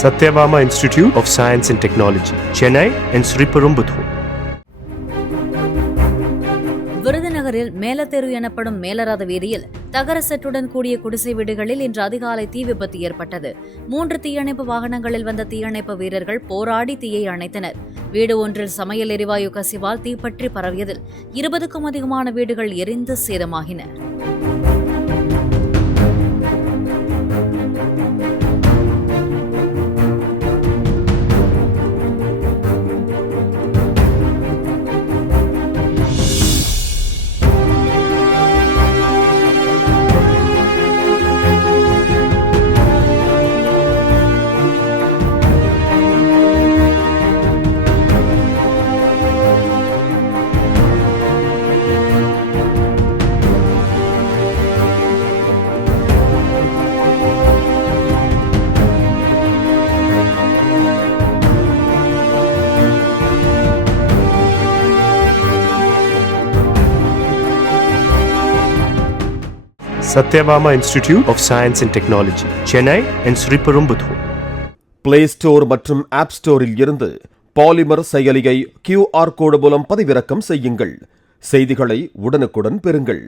Satyabama Institute of Science and Technology, Chennai and Sriperumbudur. விருதுநகரில் மேலத்தெரு எனப்படும் மேலராத வீதியில் தகர செட்டுடன் கூடிய குடிசை வீடுகளில் இன்று அதிகாலை தீ விபத்து ஏற்பட்டது. 3 தீயணைப்பு வாகனங்களில் வந்த தீயணைப்பு வீரர்கள் போராடி தீயை அணைத்தனர். வீடு ஒன்றில் சமையல் எரிவாயு கசிவால் தீப்பற்றி பரவியதில் 20க்கும் அதிகமான வீடுகள் எரிந்து சேதமாகின. Satyabama Institute of Science and Technology, Chennai and Sriperumbudur. Play Store மற்றும் App Storeல் இருந்து பாலிமர் செயலியை QR கோடு மூலம் பதிவிறக்கம் செய்யுங்கள். செய்திகளை உடனுக்குடன் பெறுங்கள்.